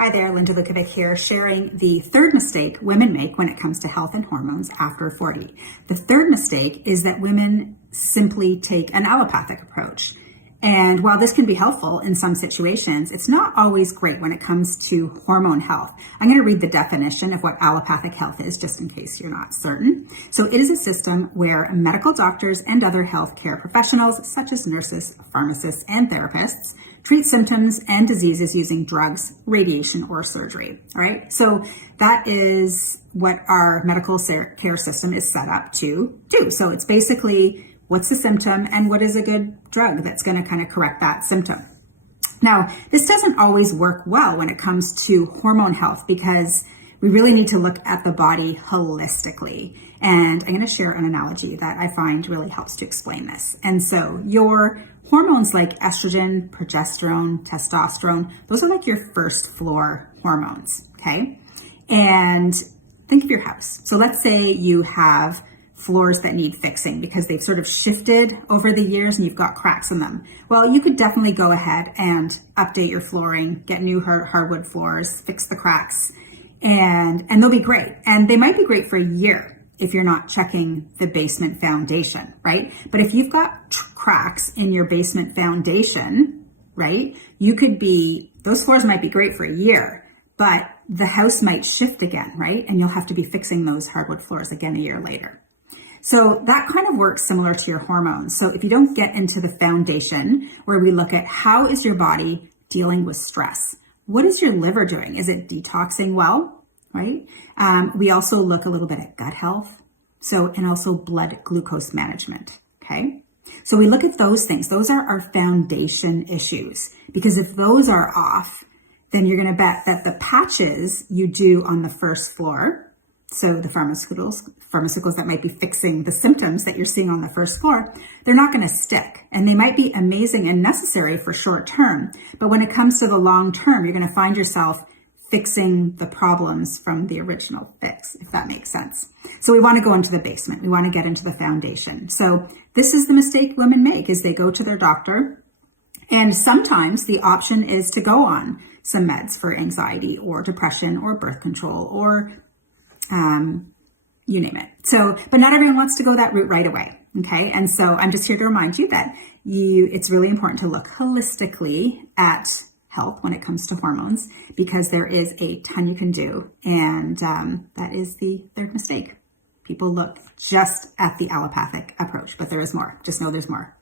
Hi there, Linda Lukovic here, sharing the third mistake women make when it comes to health and hormones after 40. The third mistake is that women simply take an allopathic approach. And while this can be helpful in some situations, it's not always great when it comes to hormone health. I'm going to read the definition of what allopathic health is, just in case you're not certain. So it is a system where medical doctors and other healthcare professionals, such as nurses, pharmacists, and therapists, treat symptoms and diseases using drugs, radiation, or surgery. All right. So that is what our medical care system is set up to do. So it's basically what's the symptom and what is a good drug that's going to kind of correct that symptom. Now, this doesn't always work well when it comes to hormone health because we really need to look at the body holistically. And I'm going to share an analogy that I find really helps to explain this. And so your hormones like estrogen, progesterone, testosterone, those are like your first floor hormones, okay? And think of your house. So let's say you have floors that need fixing because they've sort of shifted over the years and you've got cracks in them. Well, you could definitely go ahead and update your flooring, get new hardwood floors, fix the cracks, and they'll be great. And they might be great for a year if you're not checking the basement foundation, right? But if you've got cracks in your basement foundation, right, those floors might be great for a year, but the house might shift again, right? And you'll have to be fixing those hardwood floors again a year later. So that kind of works similar to your hormones. So if you don't get into the foundation where we look at how is your body dealing with stress? What is your liver doing? Is it detoxing well, right? We also look a little bit at gut health. And also blood glucose management, okay? So we look at those things. Those are our foundation issues because if those are off, then you're going to bet that the patches you do on the first floor, so the pharmaceuticals that might be fixing the symptoms that you're seeing on the first floor, they're not going to stick. And they might be amazing and necessary for short term. But when it comes to the long term, you're going to find yourself fixing the problems from the original fix, if that makes sense. So we want to go into the basement. We want to get into the foundation. So this is the mistake women make is they go to their doctor. And sometimes the option is to go on some meds for anxiety or depression or birth control or you name it. So, but not everyone wants to go that route right away. Okay. And so I'm just here to remind you that it's really important to look holistically at health when it comes to hormones because there is a ton you can do. And that is the third mistake. People look just at the allopathic approach, but there is more. Just know there's more.